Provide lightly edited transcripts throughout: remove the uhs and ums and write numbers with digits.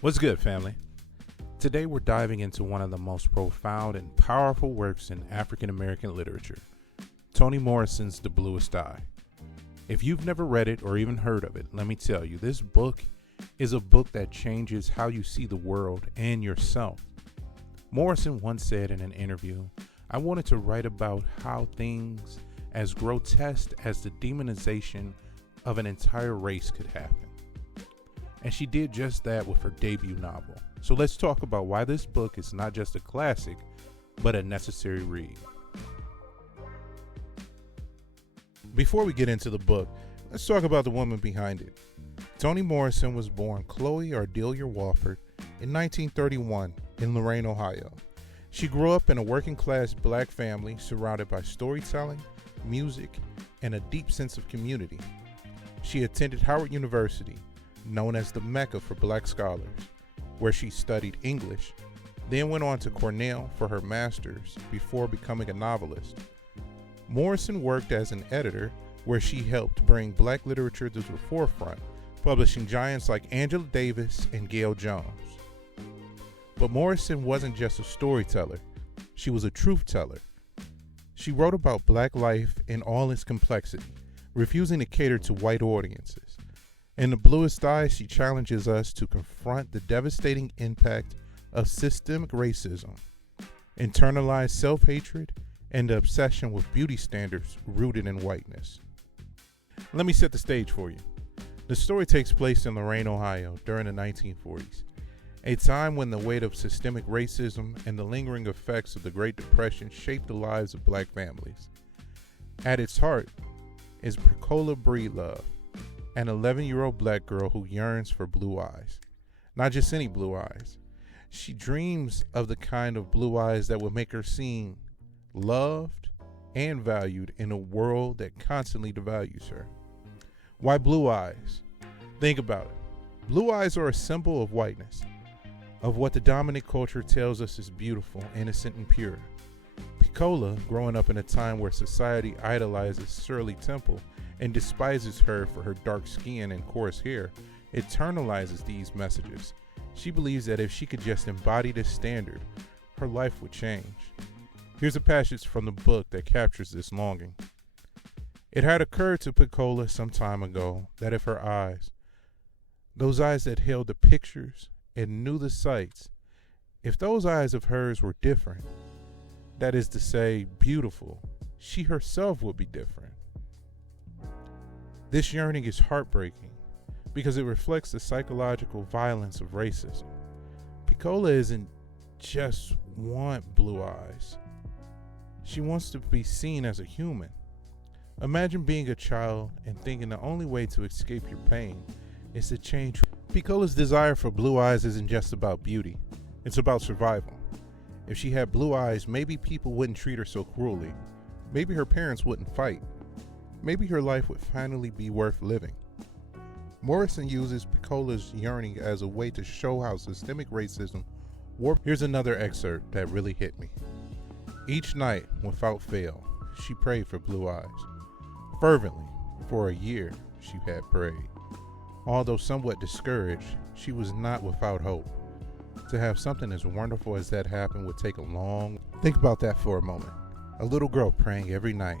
What's good, family? Today we're diving into one of the most profound and powerful works in African American literature, Toni Morrison's The Bluest Eye. If you've never read it or even heard of it, let me tell you, this book is a book that changes how you see the world and yourself. Morrison once said in an interview, "I wanted to write about how things as grotesque as the demonization of an entire race could happen." And she did just that with her debut novel. So let's talk about why this book is not just a classic, but a necessary read. Before we get into the book, let's talk about the woman behind it. Toni Morrison was born Chloe Ardelia Wofford in 1931 in Lorain, Ohio. She grew up in a working-class black family surrounded by storytelling, music, and a deep sense of community. She attended Howard University, known as the Mecca for black scholars, where she studied English, then went on to Cornell for her master's before becoming a novelist. Morrison worked as an editor, where she helped bring black literature to the forefront, publishing giants like Angela Davis and Gail Jones. But Morrison wasn't just a storyteller, she was a truth teller. She wrote about black life in all its complexity, refusing to cater to white audiences. In The Bluest Eye, she challenges us to confront the devastating impact of systemic racism, internalized self-hatred, and the obsession with beauty standards rooted in whiteness. Let me set the stage for you. The story takes place in Lorain, Ohio during the 1940s, a time when the weight of systemic racism and the lingering effects of the Great Depression shaped the lives of black families. At its heart is Pecola Breedlove, an 11-year-old black girl who yearns for blue eyes. Not just any blue eyes. She dreams of the kind of blue eyes that will make her seen, loved, and valued in a world that constantly devalues her. Why blue eyes? Think about it. Blue eyes are a symbol of whiteness, of what the dominant culture tells us is beautiful, innocent, and pure. Pecola, growing up in a time where society idolizes Shirley Temple and despises her for her dark skin and coarse hair, internalizes these messages. She believes that if she could just embody this standard, her life would change. Here's a passage from the book that captures this longing. It had occurred to Pecola some time ago that if her eyes, those eyes that held the pictures and knew the sights, if those eyes of hers were different, that is to say, beautiful, she herself would be different. This yearning is heartbreaking because it reflects the psychological violence of racism. Pecola isn't just want blue eyes. She wants to be seen as a human. Imagine being a child and thinking the only way to escape your pain is to change. Pecola's desire for blue eyes isn't just about beauty. It's about survival. If she had blue eyes, maybe people wouldn't treat her so cruelly. Maybe her parents wouldn't fight. Maybe her life would finally be worth living. Morrison uses Pecola's yearning as a way to show how systemic racism warped. Here's another excerpt that really hit me. Each night, without fail, she prayed for blue eyes. Fervently, for a year, she had prayed. Although somewhat discouraged, she was not without hope. To have something as wonderful as that happen would take a long... Think about that for a moment. A little girl praying every night,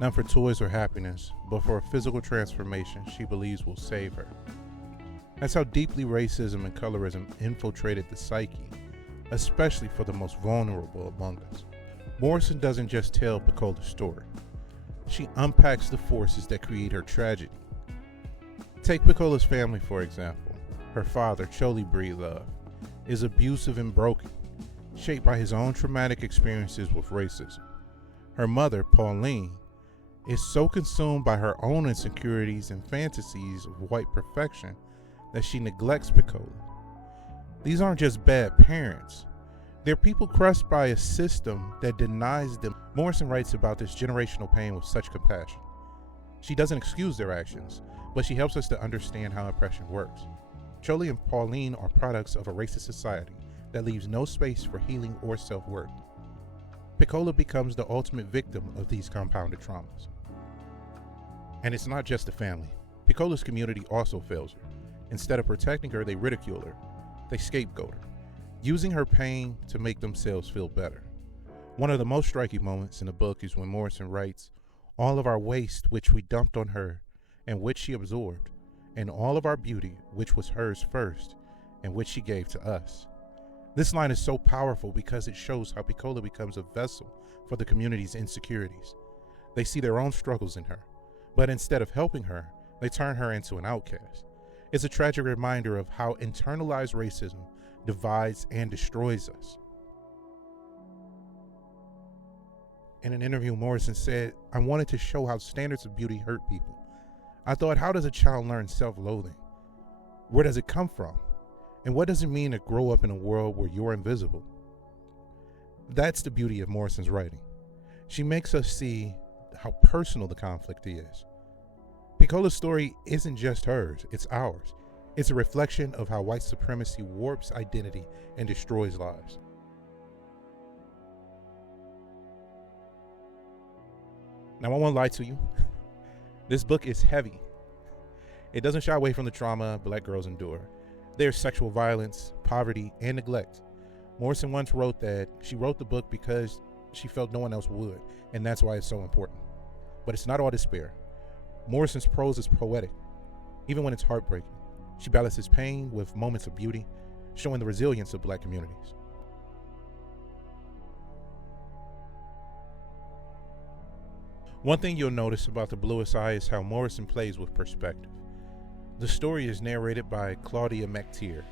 not for toys or happiness, but for a physical transformation she believes will save her. That's how deeply racism and colorism infiltrated the psyche, especially for the most vulnerable among us. Morrison doesn't just tell Pecola's story. She unpacks the forces that create her tragedy. Take Pecola's family, for example. Her father, Choli Breedlove, is abusive and broken, shaped by his own traumatic experiences with racism. Her mother, Pauline, is so consumed by her own insecurities and fantasies of white perfection that she neglects Pecola. These aren't just bad parents. They're people crushed by a system that denies them. Morrison writes about this generational pain with such compassion. She doesn't excuse their actions, but she helps us to understand how oppression works. Choli and Pauline are products of a racist society that leaves no space for healing or self-worth. Pecola becomes the ultimate victim of these compounded traumas. And it's not just the family. Pecola's community also fails her. Instead of protecting her, they ridicule her. they scapegoat her, using her pain to make themselves feel better. One of the most striking moments in the book is when Morrison writes, "All of our waste which we dumped on her and which she absorbed, and all of our beauty which was hers first and which she gave to us." This line is so powerful because it shows how Piccola becomes a vessel for the community's insecurities. They see their own struggles in her, but instead of helping her, they turn her into an outcast. It's a tragic reminder of how internalized racism divides and destroys us. In an interview, Morrison said, "I wanted to show how standards of beauty hurt people. I thought, how does a child learn self-loathing? Where does it come from? And what does it mean to grow up in a world where you're invisible?" That's the beauty of Morrison's writing. She makes us see how personal the conflict is. Piccola's story isn't just hers, it's ours. It's a reflection of how white supremacy warps identity and destroys lives. Now, I won't lie to you. This book is heavy. It doesn't shy away from the trauma Black girls endure. There's sexual violence, poverty, and neglect. Morrison once wrote that she wrote the book because she felt no one else would, and that's why it's so important. But it's not all despair. Morrison's prose is poetic, even when it's heartbreaking. She balances pain with moments of beauty, showing the resilience of Black communities. One thing you'll notice about The Bluest Eye is how Morrison plays with perspective. The story is narrated by Claudia McTeer,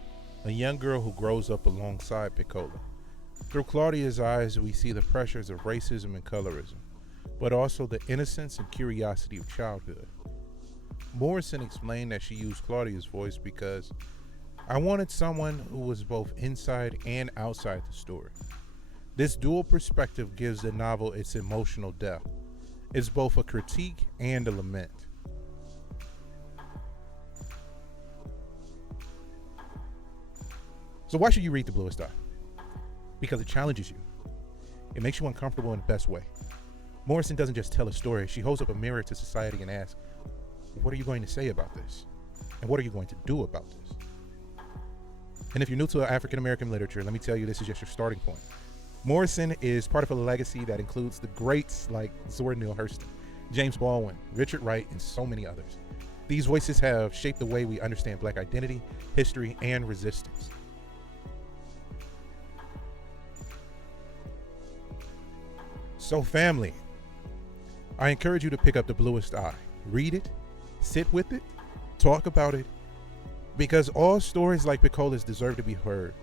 a young girl who grows up alongside Piccola. Through Claudia's eyes, we see the pressures of racism and colorism, but also the innocence and curiosity of childhood. Morrison explained that she used Claudia's voice because "I wanted someone who was both inside and outside the story." This dual perspective gives the novel its emotional depth. It's both a critique and a lament. So why should you read The Bluest Eye? Because it challenges you. It makes you uncomfortable in the best way. Morrison doesn't just tell a story, she holds up a mirror to society and asks, what are you going to say about this? And what are you going to do about this? And if you're new to African American literature, let me tell you, this is just your starting point. Morrison is part of a legacy that includes the greats like Zora Neale Hurston, James Baldwin, Richard Wright, and so many others. These voices have shaped the way we understand Black identity, history, and resistance. So family, I encourage you to pick up The Bluest Eye. Read it, sit with it, talk about it, because all stories like Piccola's deserve to be heard,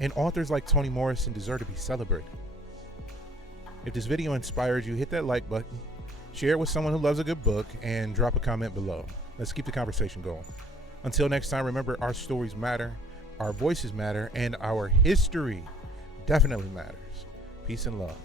and authors like Toni Morrison deserve to be celebrated. If this video inspired you, hit that like button, share it with someone who loves a good book, and drop a comment below. Let's keep the conversation going. Until next time, remember, our stories matter, our voices matter, and our history definitely matters. Peace and love.